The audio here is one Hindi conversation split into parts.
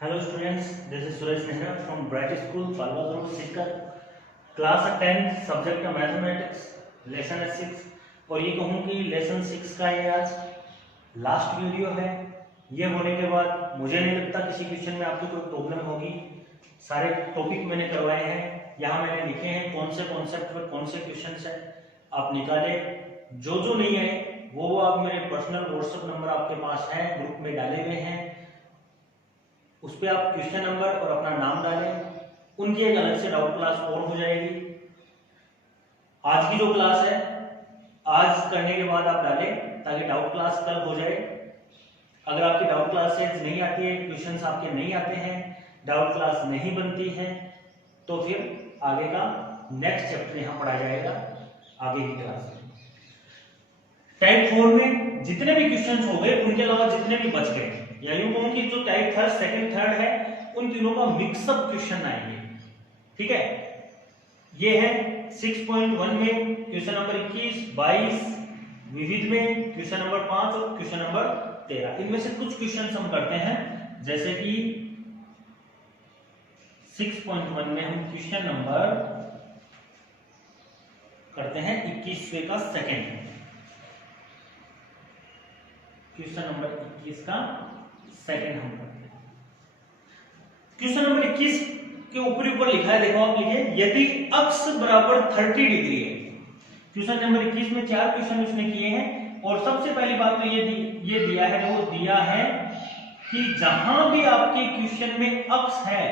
Hello students, this is Suresh Nehra from Bright School, Palwa Road, Sikar. Class 10 subject है मैथमेटिक्स, लेसन है 6 और ये कहूँ कि लेसन 6 का ये आज लास्ट वीडियो है। ये होने के बाद मुझे नहीं लगता किसी क्वेश्चन में आपको कोई प्रॉब्लम होगी। सारे टॉपिक मैंने करवाए हैं, यहाँ मैंने लिखे हैं कौन से कॉन्सेप्ट पर कौन से क्वेश्चन है, आप निकाले। जो नहीं है वो आप मेरे पर्सनल व्हाट्सएप नंबर आपके पास है, ग्रुप में डाले हुए हैं, उस पर आप क्वेश्चन नंबर और अपना नाम डालें। उनकी एक अलग से डाउट क्लास और हो जाएगी। आज की जो क्लास है आज करने के बाद आप डालें ताकि डाउट क्लास कल हो जाए। अगर आपकी डाउट क्लासेस नहीं आती है, क्वेश्चंस आपके नहीं आते हैं, डाउट क्लास नहीं बनती है, तो फिर आगे का नेक्स्ट चैप्टर यहाँ पढ़ा जाएगा आगे की क्लास में। टाइप 4 में जितने भी क्वेश्चंस हो गए उनके अलावा जितने भी बच गए, या यूं कहूं कि जो टाइप थर्ड सेकंड थर्ड है उन तीनों का मिक्सअप क्वेश्चन आएंगे। ठीक है, ये है 6.1 में क्वेश्चन नंबर 21, 22, विविध में क्वेश्चन नंबर 5 और क्वेश्चन नंबर 13। इनमें से कुछ क्वेश्चन हम करते हैं, जैसे कि 6.1 में हम क्वेश्चन नंबर करते हैं 21वें का सेकंड, क्वेश्चन नंबर 21 का सेकंड हम करते हैं। क्वेश्चन नंबर 21 के ऊपर लिखा है, देखो आप लिखे, यदि अक्ष बराबर 30 डिग्री है। क्वेश्चन नंबर 21 में 4 क्वेश्चन उसने किए हैं और सबसे पहली बात तो ये दिया है, वो दिया है कि जहां भी आपके क्वेश्चन में अक्ष है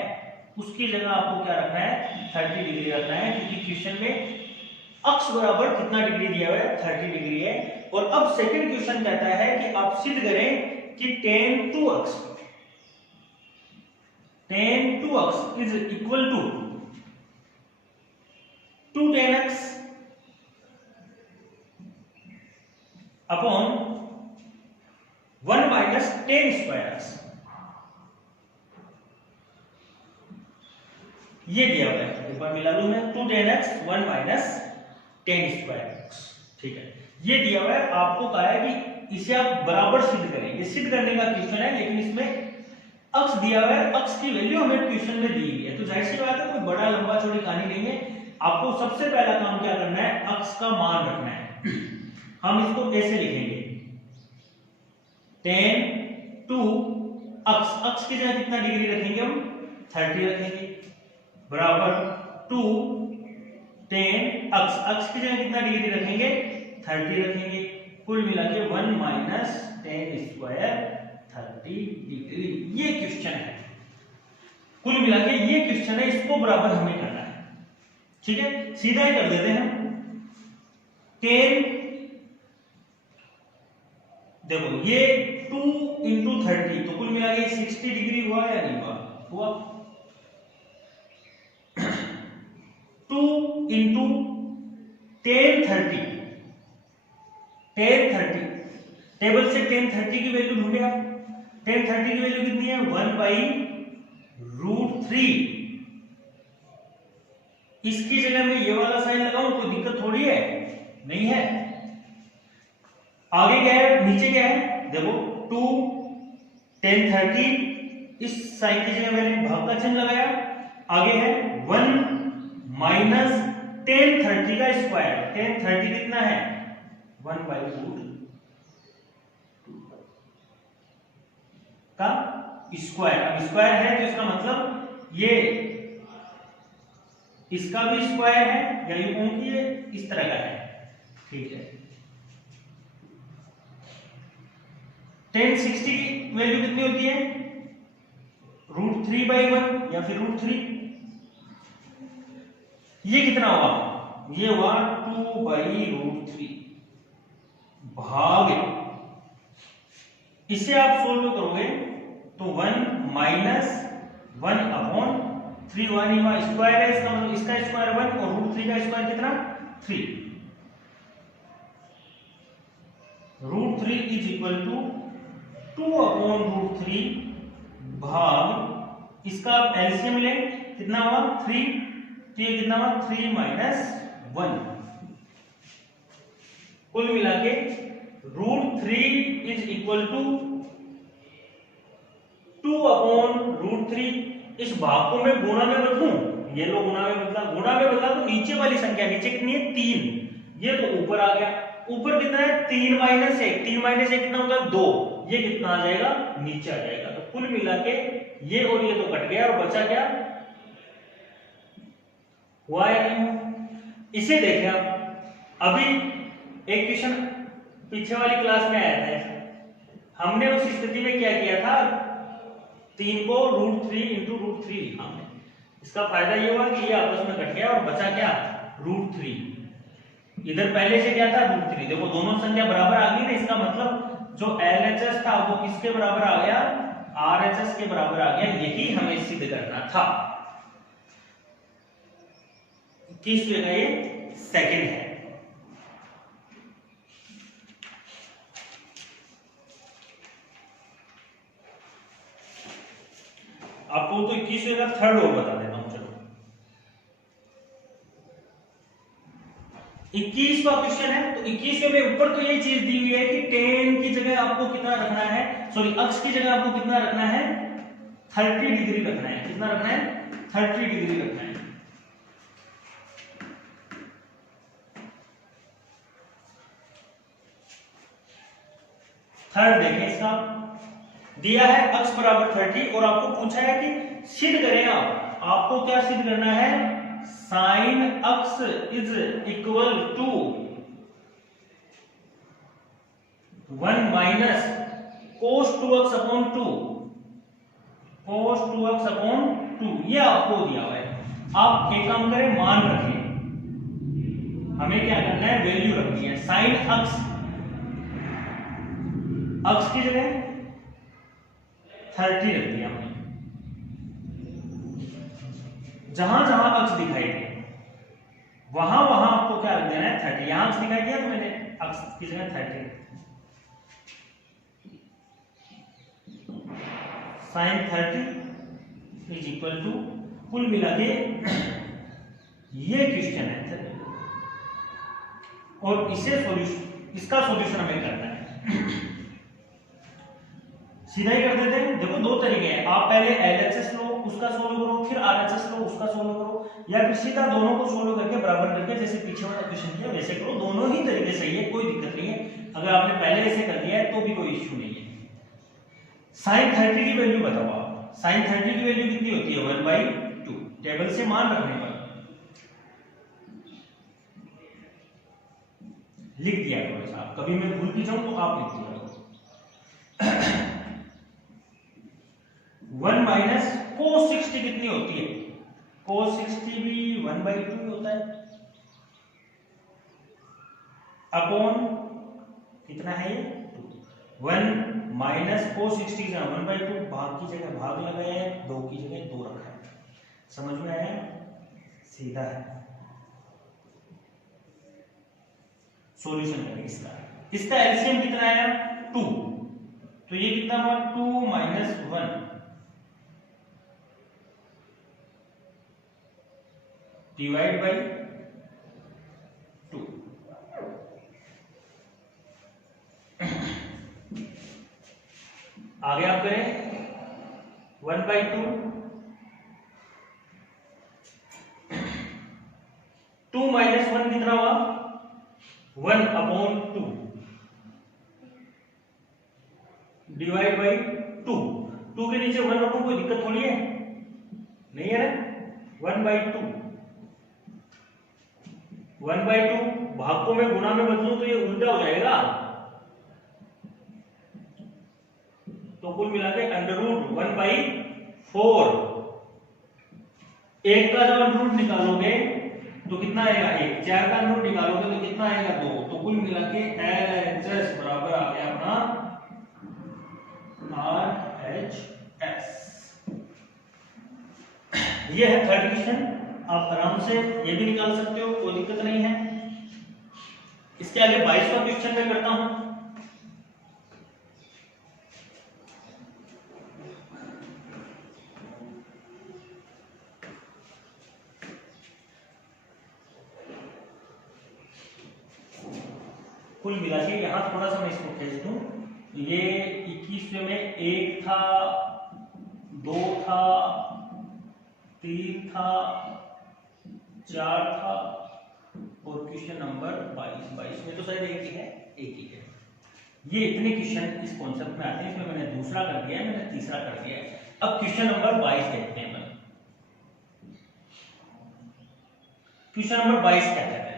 उसकी जगह आपको क्या रखना है, 30 डिग्री रखना है, क्योंकि क्वेश्चन में अक्ष बराबर कितना डिग्री दिया हुआ है, 30 डिग्री है। और अब सेकंड क्वेश्चन कहता है कि आप सिद्ध करें कि tan 2x is equal to 2 tan x upon 1 minus tan square x। ये दिया हुआ है, एक बार मिला लूं मैं, 2 tan x 1 minus tan square x। ठीक है, ये दिया हुआ है, आपको कहा है कि इसे आप बराबर सिद्ध करें। ये सिद्ध करने का क्वेश्चन है, लेकिन इसमें अक्ष दिया हुआ है, अक्ष की वैल्यू हमें क्वेश्चन में दी हुई है, तो जाहिर सी बात है कोई बड़ा लंबा चौड़ी कहानी नहीं है। आपको सबसे पहला काम क्या करना है, अक्ष का मान रखना है। हम इसको कैसे लिखेंगे, tan 2 अक्ष की जगह कितना डिग्री रखेंगे, हम 30 रखेंगे, बराबर 2 tan अक्ष की जगह कितना डिग्री रखेंगे, 30 रखेंगे, कुल मिला के 1 माइनस tan स्क्वायर 30 डिग्री। ये क्वेश्चन है, कुल मिला के ये क्वेश्चन है, इसको बराबर हमें करना है। ठीक है, सीधा ही कर देते हैं। tan, देखो ये 2 इंटू 30 तो कुल मिला के 60 डिग्री हुआ या नहीं हुआ, हुआ। 2 इंटू tan 30, tan 30 टेबल से tan 30 की वैल्यू ढूंढे आप। tan 30 की वैल्यू कितनी है, 1/√3। इसकी जगह में ये वाला साइन लगाऊं, कोई दिक्कत थोड़ी है, नहीं है। आगे क्या है, नीचे क्या है, देखो 2 tan 30, इस साइन की जगह मैंने भाग का चिन्ह लगाया। आगे है 1 माइनस tan 30 का स्क्वायर। tan 30 कितना है, 1/√2 का स्क्वायर। अब स्क्वायर है तो इसका मतलब ये इसका भी स्क्वायर है, या यूं कहूं कि ये इस तरह का है। ठीक है, tan 60 की वैल्यू कितनी होती है, √3/1 या फिर √3। ये कितना हुआ, ये हुआ 2/√3 भाग। इसे आप सोल्व करोगे तो 1 माइनस 1 अपॉन 3, 1 स्क्वायर है, इसका मतलब इसका स्क्वायर 1 और √3 का स्क्वायर कितना, 3। √3 इज इक्वल टू 2 अपॉन √3 भाग, इसका एलसीएम लें, कितना हुआ 3, तो ये कितना हुआ 3 माइनस 1, कुल मिला के √3 इज इक्वल टू 2 अपॉन √3 इस भाग को मैं गुणा में बदलूं, ये लो गुणा में बदला तो नीचे वाली संख्या, नीचे कितनी है 3, ये तो ऊपर आ गया, ऊपर कितना है 3 माइनस 1, 3 माइनस 1 कितना होगा 2, ये कितना आ जाएगा नीचे आ जाएगा। तो कुल मिला के ये और ये तो कट गया और बचा क्या, हुआ या नहीं हुआ। इसे देखें आप, अभी एक क्वेश्चन पीछे वाली क्लास में आया था, हमने उस स्थिति में क्या किया था, 3 को √3 इंटू √3 लिखा हमने। इसका फायदा ये हुआ कि ये आपस में कट गया और बचा क्या √3। इधर पहले से क्या था √3, देखो दोनों संख्या बराबर आ गई ना, इसका मतलब जो LHS था वो किसके बराबर आ गया, RHS के बराबर आ गया। यही हमें सिद्ध करना था। किस जगह ये सेकंड है। आपको तो 21वें का थर्ड और बता देता हूं, चलो 21वां क्वेश्चन है। तो 21वें में ऊपर तो ये चीज दी हुई है कि tan की जगह आपको कितना रखना है, सॉरी अक्ष की जगह आपको कितना रखना है 30 डिग्री रखना है। कितना रखना है 30 डिग्री रखना है। थर्ड देखें, इसका दिया है अक्ष बराबर 30 और आपको पूछा है कि सिद्ध करें आप, आपको क्या सिद्ध करना है, sine x is equal to 1 minus cos 2x upon 2, cos 2x upon 2, ये आपको दिया हुआ है। आप एक काम करें, मान रखें, हमें क्या करना है वैल्यू रखनी है। साइन अक्ष, अक्ष की जगह 30 रख दिया हमने। जहां जहां अक्ष दिखाई दे वहां वहां आपको क्या रख देना है 30। यहां अक्ष दिखाई दिया तो मैंने अक्ष की जगह 30। साइन 30 इज इक्वल टू, कुल मिला के ये क्वेश्चन है और इसे सॉल्यूशन, इसका सॉल्यूशन हमें करना है। सीधा ही कर देते हैं। देखो दो तरीके हैं, आप पहले LHS लो उसका सोल्व करो, फिर RHS लो उसका सोल्व करो, या फिर सीधा दोनों को सोल्व करके बराबर करके जैसे पीछे वाला क्वेश्चन किया वैसे करो। दोनों ही तरीके सही है, कोई दिक्कत नहीं है। अगर आपने पहले ऐसे कर दिया है तो भी कोई इश्यू नहीं है। साइन 30 की वैल्यू बताओ आप, साइन 30 की वैल्यू कितनी होती है 1/2। टेबल से मान रखने पर लिख दिया करो साहब, कभी मैं भूल भी जाऊं तो आप लिख दिया करो। 1 माइनस cos 60 कितनी होती है, cos 60 भी 1/2 होता है, अपॉन कितना है ये 2। 1 माइनस cos 60 का 1/2, भाग की जगह भाग लगाया है, 2 की जगह 2 रखा है। समझ में आया, सीधा है। सॉल्यूशन करें इसका, इसका एलसीएम कितना आया 2, तो ये कितना हुआ 2 माइनस 1 डिवाइड बाई 2। आगे आप करें 1/2, 2 माइनस 1 कितना हुआ 1 अपॉन 2 डिवाइड बाई 2। 2 के नीचे 1 रखो, कोई दिक्कत थोड़ी है, नहीं है ना। 1/2, 1/2 भाग को मैं गुणा में बदलूं तो ये उल्टा हो जाएगा, तो कुल मिला के √1/4। एक का जब अंडर रूट निकालोगे तो कितना आएगा 1, 4 का अंडर रूट निकालोगे तो कितना आएगा 2, तो कुल मिला के LHS बराबर आ गया अपना RHS। ये है थर्ड क्वेश्चन, आप आराम से ये भी निकाल सकते हो, कोई दिक्कत नहीं है। इसके आगे 22वां क्वेश्चन मैं करता हूं। कुल मिला के यहां थोड़ा सा मैं इसको खींच दूं, ये 21वें में 1 था 2 था, 3 था, 4 था और क्वेश्चन नंबर 22 में तो शायद एक ही है। ये इतने क्वेश्चन इस कॉन्सेप्ट में आते हैं। इसमें मैंने दूसरा कर दिया है, मैंने तीसरा कर दिया है। अब क्वेश्चन नंबर 22 देखते हैं। क्वेश्चन नंबर 22 क्या कहता है?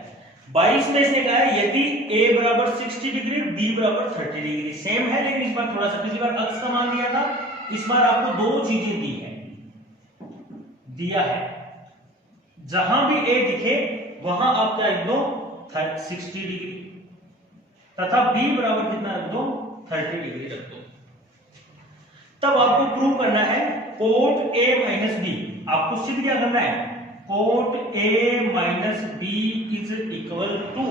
22 में इसने कहा है यदि a बराबर 60 डिग्री और b बराबर 30 डिग्री, सेम है लेकिन इस बार थोड़ा सा, पिछली बार अक्स का मान दिया था, इस बार आपको दो चीजें दिया है। जहां भी a दिखे वहां आप क्या लिख दो 60 डिग्री, तथा b बराबर कितना रख दो 30 डिग्री रख दो। तब आपको प्रूव करना है कोट a माइनस बी। आपको सिर्फ क्या करना है, cot a minus b is equal to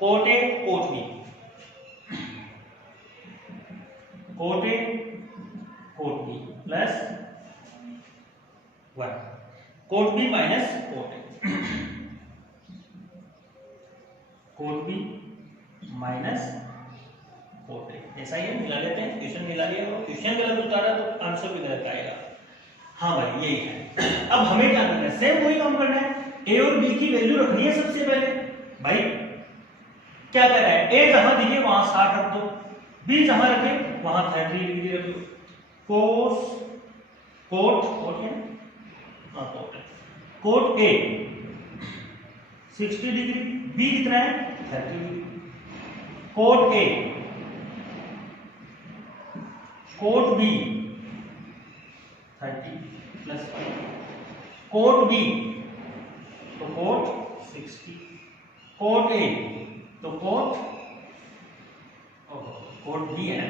cot a cot b, cot a cot b plus 1, cot b minus cot a, cot b minus cot a। ऐसा ही मिला लेते हैं, क्वेश्चन मिला लिया हो, क्वेश्चन गलत उतारा तो आंसर भी गलत आएगा। हाँ भाई यही है। अब हमें क्या करना है, सेम वही काम करना है, a और b की वैल्यू रखनी है सबसे पहले। भाई क्या कर रहा है, a जहां दिखे वहां 60 रख दो, b जहां रखे वहां 30 डिग्री रख दो। कोट है कोट a 60 डिग्री, b कितना है 30 degree. Cot a cot b 30 plus cot b तो कोट 60, कोट a तो कोट b है ना,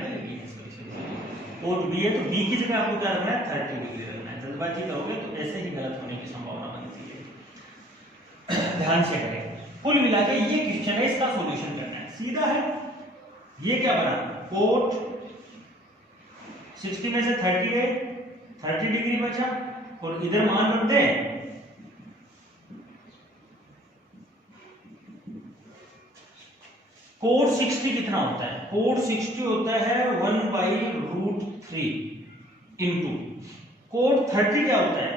कोट b है तो b की जगह आपको क्या रखना है 30 डिग्री रखना है। जल्दबाजी करोगे तो ऐसे ही गलत होने की संभावना बनती है। ध्यान से करें, कुल मिला के ये क्वेश्चन है, इसका सॉल्यूशन करना है, सीधा है। ये क्या बना, कोट 60 में से 30 है, 30 डिग्री बचा और इधर मान रखते हैं कोट 60 कितना होता है, कोट 60 होता है 1/√3 इंटू कोट 30 क्या होता है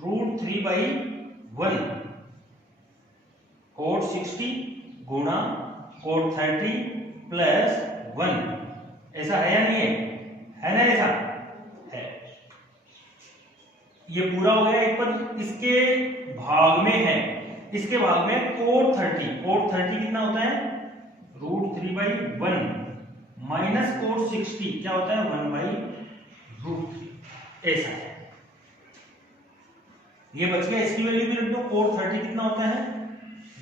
√3/1। कोट 60 गुणा कोट 30 प्लस 1, ऐसा है या नहीं है ना, ऐसा है। ये पूरा हो गया एक पर, इसके भाग में है, इसके भाग में कोट 30 कितना होता है √3/1 माइनस कोट 60 क्या होता है 1/√3, ऐसा है। ये बच गया, इसकी वैल्यू भी रख दो, कोट 30 कितना होता है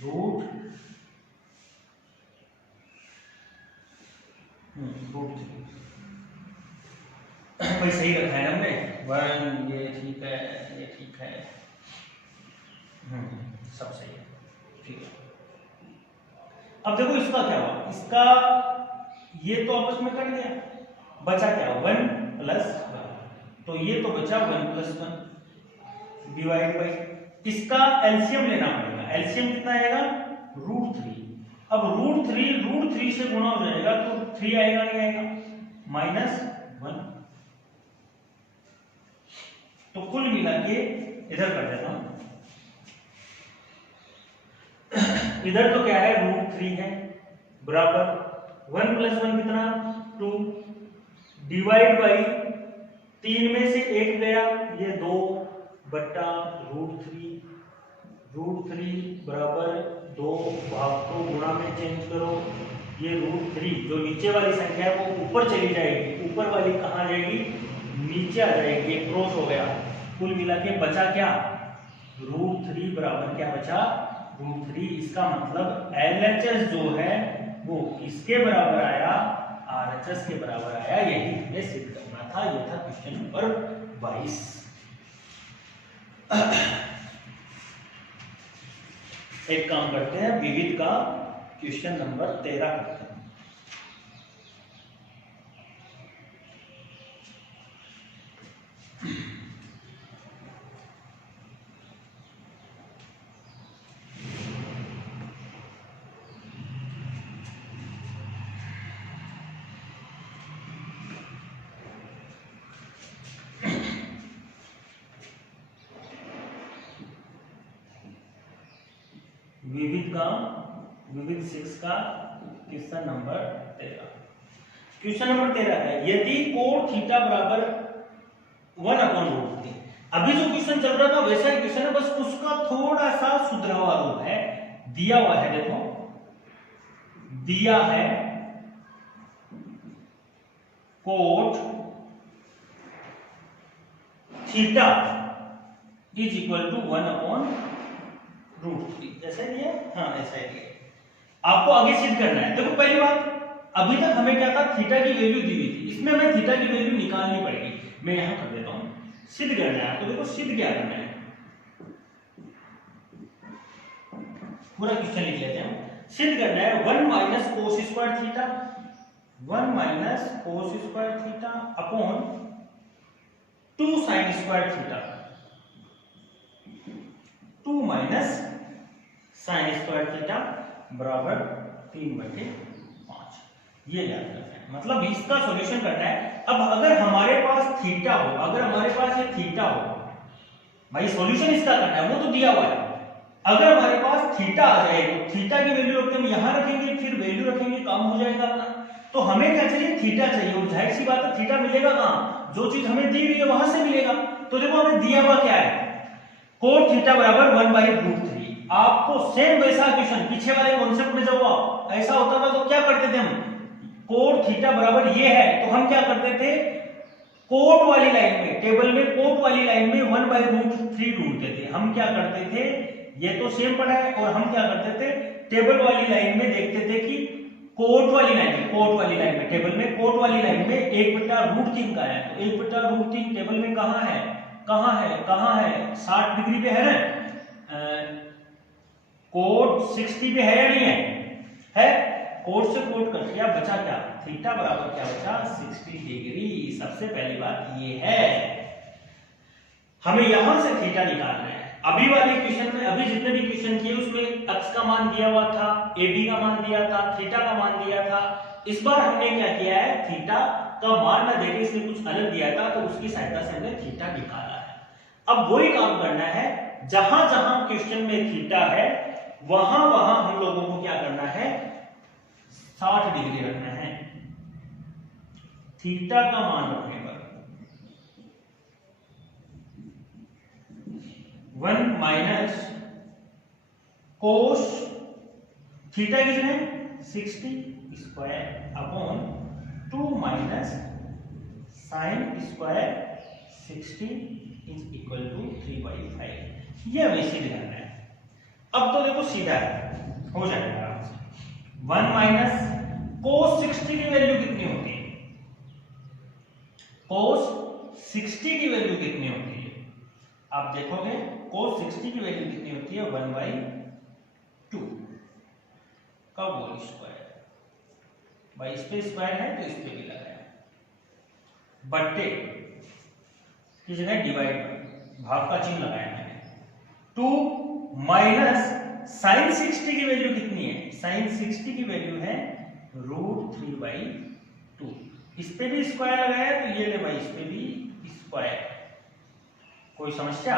√3। भाई सही रखा है ना हमने 1, ये ठीक है, ये ठीक है, सब सही है, ठीक है। अब देखो इसका क्या हुआ, इसका ये तो आपस में कट गया, बचा क्या 1 प्लस 1, तो ये तो बचा 1 प्लस 1 डिवाइड बाई, इसका एलसीएम लेना पड़ेगा। एलसीएम कितना आएगा √3। अब √3 से गुणा हो जाएगा तो 3 आएगा नहीं आएगा, -1। तो कुल मिला के इधर कर देता हूं, इधर तो क्या है √3 है बराबर 1 प्लस 1 कितना 2 डिवाइड बाई 3 में से 1 गया, ये 2 बट्टा √3 बराबर 2 भाग को गुणा में चेंज करो, ये √3 जो नीचे वाली संख्या है वो ऊपर चली जाएगी, ऊपर वाली कहां जाएगी नीचे आ जाएगी, क्रॉस हो गया। कुल मिला के बचा क्या √3 बराबर क्या बचा √3। इसका मतलब LHS जो है वो इसके बराबर आया, RHS के बराबर आया, यही हमें सिद्ध करना था। यह था क्वेश्चन नंबर 22। एक काम करते हैं, विविध का क्वेश्चन नंबर 13 करते हैं। विविध 6 का क्वेश्चन नंबर 13। क्वेश्चन नंबर 13 है यदि कोण थीटा बराबर 1/√3। अभी जो क्वेश्चन चल रहा था वैसा ही क्वेश्चन है, बस उसका थोड़ा सा सुधरा हुआ रूप है। दिया हुआ है, देखो दिया है cot theta is equal to 1/√3। ऐसा ही है, हाँ ऐसा ही है। आपको आगे सिद्ध करना है। देखो पहली बात, अभी तक हमें क्या था, थीटा की वैल्यू दी हुई थी, इसमें हमें थीटा की वैल्यू निकालनी पड़ेगी। मैं यहां कर देता हूं, सिद्ध करना है आपको। देखो सिद्ध क्या करना है, पूरा क्वेश्चन लिख लेते हैं। सिद्ध करना है 1 minus cos square theta, 1 minus cos square theta upon 2 sine square theta, 2 minus sine square theta बराबर 3/5। ये याद करना है, मतलब इसका सॉल्यूशन करना है। अब अगर हमारे पास थीटा हो, अगर हमारे पास ये थीटा हो, भाई सॉल्यूशन इसका करना है, वो तो दिया हुआ है। अगर हमारे पास थीटा आ जाए तो थीटा की वैल्यू रखते हम यहां रखेंगे, फिर वैल्यू रखेंगे, काम हो जाएगा अपना। तो हमें क्या चाहिए, थीटा चाहिए। और जाहिर सी बात है थीटा मिलेगा कहां, जो चीज हमें दी हुई है वहां से मिलेगा। तो देखो हमें दिया हुआ क्या है, कोट थीटा बराबर 1/√3। आपको सेम वैसा क्वेश्चन पीछे वाले कॉन्सेप्ट में जब ऐसा होता था तो क्या करते थे हम, कोट थीटा बराबर ये है तो हम क्या करते थे, कोट वाली लाइन में, टेबल में कोट वाली लाइन में 1/√3 ढूंढते थे। हम क्या करते थे, ये तो सेम पड़ा है, और हम क्या करते थे, टेबल वाली लाइन में देखते थे कि कोट वाली लाइन में, कोट वाली लाइन में, टेबल में कोट वाली लाइन में 1/√3 का है। तो 1/√3 टेबल में कहां है, कहां है, कहां है, 60 डिग्री पे है ना, कोट 60 पे है या नहीं है, है। कोट से कोट कर दिया, बचा क्या, थीटा बराबर क्या बचा, 60 डिग्री। सबसे पहली बात ये है, हमें यहां से थीटा निकालना है। अभी वाले क्वेश्चन में, अभी जितने भी क्वेश्चन किए उसमें x का मान दिया हुआ था, ab का मान दिया था, थीटा का मान दिया था। इस बार हमने क्या किया है, थीटा का मान ना देके इसमें कुछ अलग दिया था, तो उसकी सहायता से हमने थीटा निकाला है। अब वही काम करना है, जहां जहां क्वेश्चन में थीटा है वहां वहां हम लोगों को क्या करना है, 60 डिग्री रखना है। थीटा का मान रखने पर 1 माइनस कोस थीटा कितने 60 square upon 2 minus sine square 60 is equal to 3/5। ये हमें सीधा करना है। अब तो देखो सीधा है, हो जाएगा आराम से। 1 माइनस कोस 60 की वैल्यू कितनी होती है, कोस 60 की वैल्यू कितनी होती है, आप देखोगे कोस 60 की वैल्यू कितनी होती है, 1/2 का होल स्क्वायर। भाई इस पे स्क्वायर है तो इस पे भी लगाया, बट्टे की जगह डिवाइड, भाग का चिन्ह लगाया मैंने। 2 माइनस साइन 60 की वैल्यू कितनी है, साइन 60 की वैल्यू है √3/2। इस पे भी स्क्वायर लगाया तो ये ले भाई, इस पे भी स्क्वायर। कोई समस्या,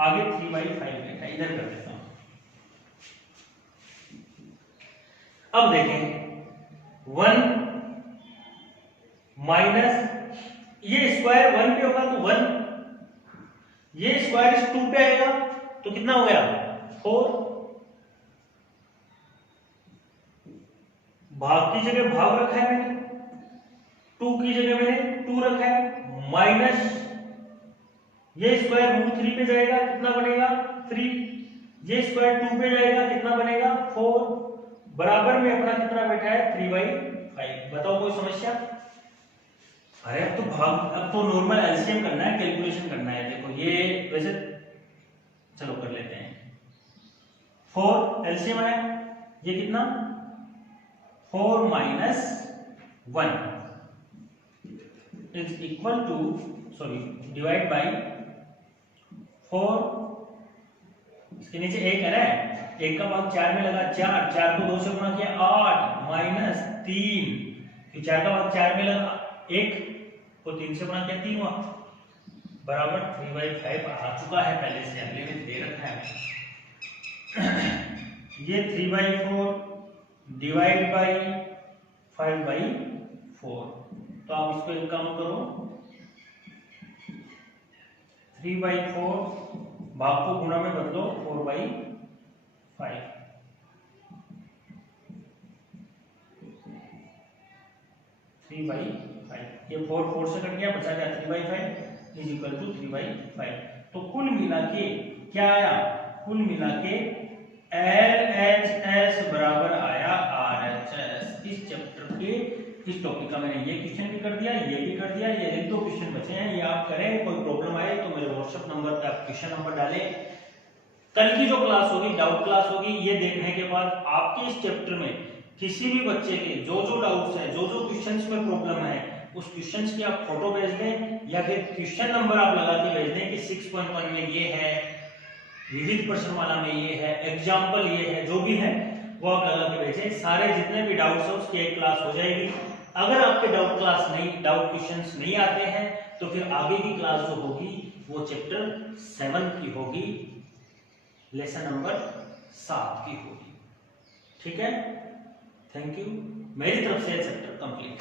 आगे 3/5 लिखा, इधर कर देता हूं। अब देखें 1 माइनस ये स्क्वायर 1 पे होगा तो 1, ये स्क्वायर इस 2 पे आएगा तो कितना हो गया 4, भाग की जगह भाग रखा है मैंने, 2 की जगह मैंने 2 रखा है, माइनस ये स्क्वायर √3 पे जाएगा कितना बनेगा 3, ये स्क्वायर 2 पे जाएगा कितना बनेगा 4, बराबर में अपना कितना बैठा है 3/5। बताओ कोई समस्या। अरे अब तो भाग, अब तो नॉर्मल एलसीएम करना है, कैलकुलेशन करना है। देखो ये वैसे चलो कर लेते हैं, 4 एलसीएम है, ये कितना 4 minus 1 is equal to, sorry divide by 4, इसके नीचे 1 है ना, 1 का भाग 4 में लगा 4, 4 को 2 से गुणा किया 8 माइनस 3, फिर 4 का भाग 4 में लगा 1 को 3 से गुणा किया 3 हुआ, बराबर 3/5 आ चुका है पहले से, अगले में दे रखा है। ये 3/4 डिवाइड बाई 5/4। तो आप इसको एक काम करो, 3/4 भाग को गुणा में बदलो 4/5। 3/5 ये 4 से कट गया, बचा क्या 3/5 इज इक्वल टू 3/5। तो कुल मिला के क्या आया, कुल मिला के LHS बराबर आया RHS। इस चैप्टर के इस टॉपिक का मैंने ये क्वेश्चन भी कर दिया, ये भी कर दिया, ये एक दो क्वेश्चन बचे हैं, ये आप करें। कोई प्रॉब्लम आए तो मेरे व्हाट्सएप नंबर पे आप क्वेश्चन नंबर डालें। कल की जो क्लास होगी डाउट क्लास होगी, ये देखने के बाद आपके इस चैप्टर में किसी भी बच्चे के जो जो डाउट्स है, जो जो क्वेश्चंस में प्रॉब्लम है, उस क्वेश्चंस की आप फोटो भेज दें या फिर क्वेश्चन नंबर आप लगा के भेज दें कि 6.1 में ये है, विविध प्रश्न वाला में ये है, एग्जाम्पल ये है, जो भी है वो आप लगा के भेजें। सारे जितने भी डाउट्स है उसकी एक क्लास हो जाएगी। अगर आपके डाउट क्वेश्चंस नहीं आते हैं तो फिर आगे की क्लास जो होगी वो चैप्टर 7 की होगी, लेसन नंबर 7 की होगी। ठीक है, थैंक यू। मेरी तरफ से चैप्टर कंप्लीट।